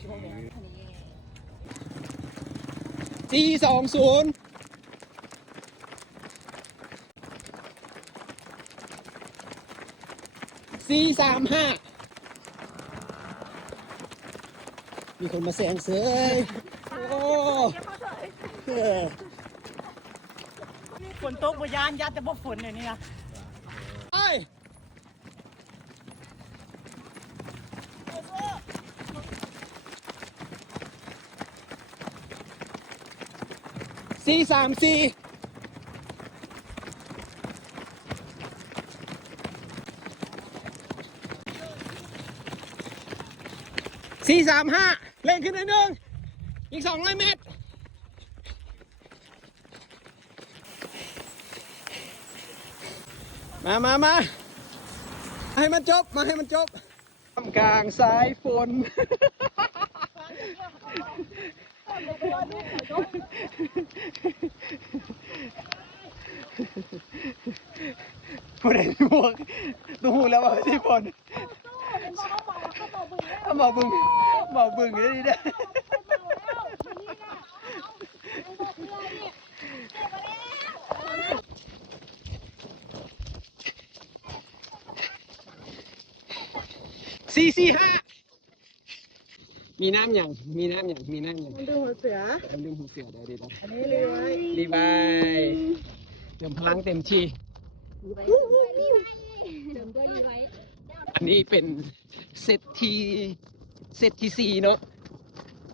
4-2-0 4-3-5มีคนมาแซงเสยโอ้ฝนตกบยานยัดแต่บ่ฝนอย่างนี้นะไอ้4-3-44-3-5เล่นขึ้นนิดนึงอีก200 เมตรมาให้มันจบมาให้มันจบทำกลางสายฝนผู้ใดที่บอกต้องหูแล้วว่าที่ฝนหมอบึงได้ดีได้4-4-5มีน้ำอย่างมันดูหัวเสือลืมหูเสือได้ดีนะอันนี้เลยไว้รีบายเติมพลังเต็มที่อันนี้เป็นเซตที่4เนาะ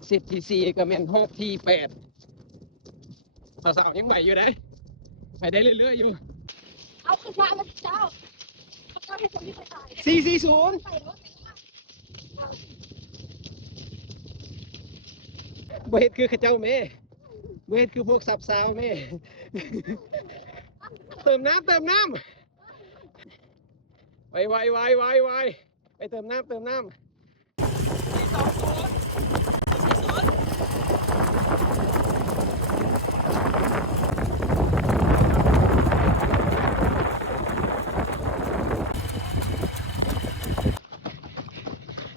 เซตที่4ก็แม่นรอบที่8สาวๆยังไหวอยู่ได้ไปได้เรื่อยๆอยู่เอาขึ้นมาแล้วเจ้าให้คนที่ไปตาย4-4-0บ่เฮ็ดคือข้าเจ้าแม่บ่เฮ็ดคือพวกสับสาวแม่เติมน้ำไวไปเติมน้ำ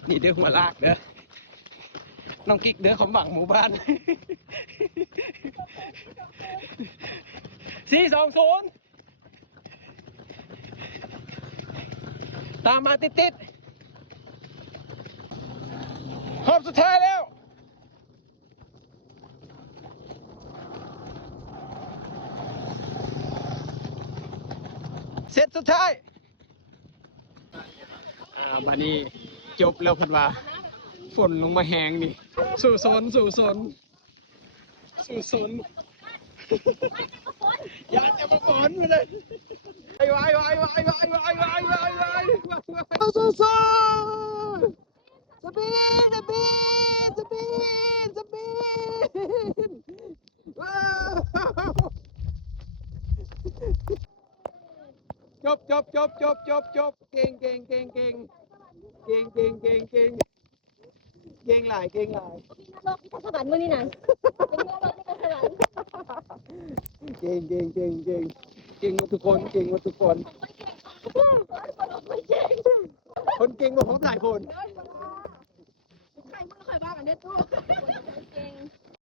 นี่เด้อหัวลากเด้อน้องกิ๊กเด้อของบังหมู่บ้าน4-2-0ตามมาติดรอบสุดท้ายแล้วเซตสุดท้ายบัดนี้จบแล้วเพิ่นว่าฝนลงมาแหงนี่สู่สนอยากจะมาฝนมาเลยไวสู้สปีดว้าวจบเก่งหลายมีนรกที่สวรรค์มื้อนี้น่ะเป็นนรกที่สวรรค์เก่งหมดทุกคนคนเก่งกว่าผมหลายคนใครมึงเคยบ้ากันเด้อตู้เก่ง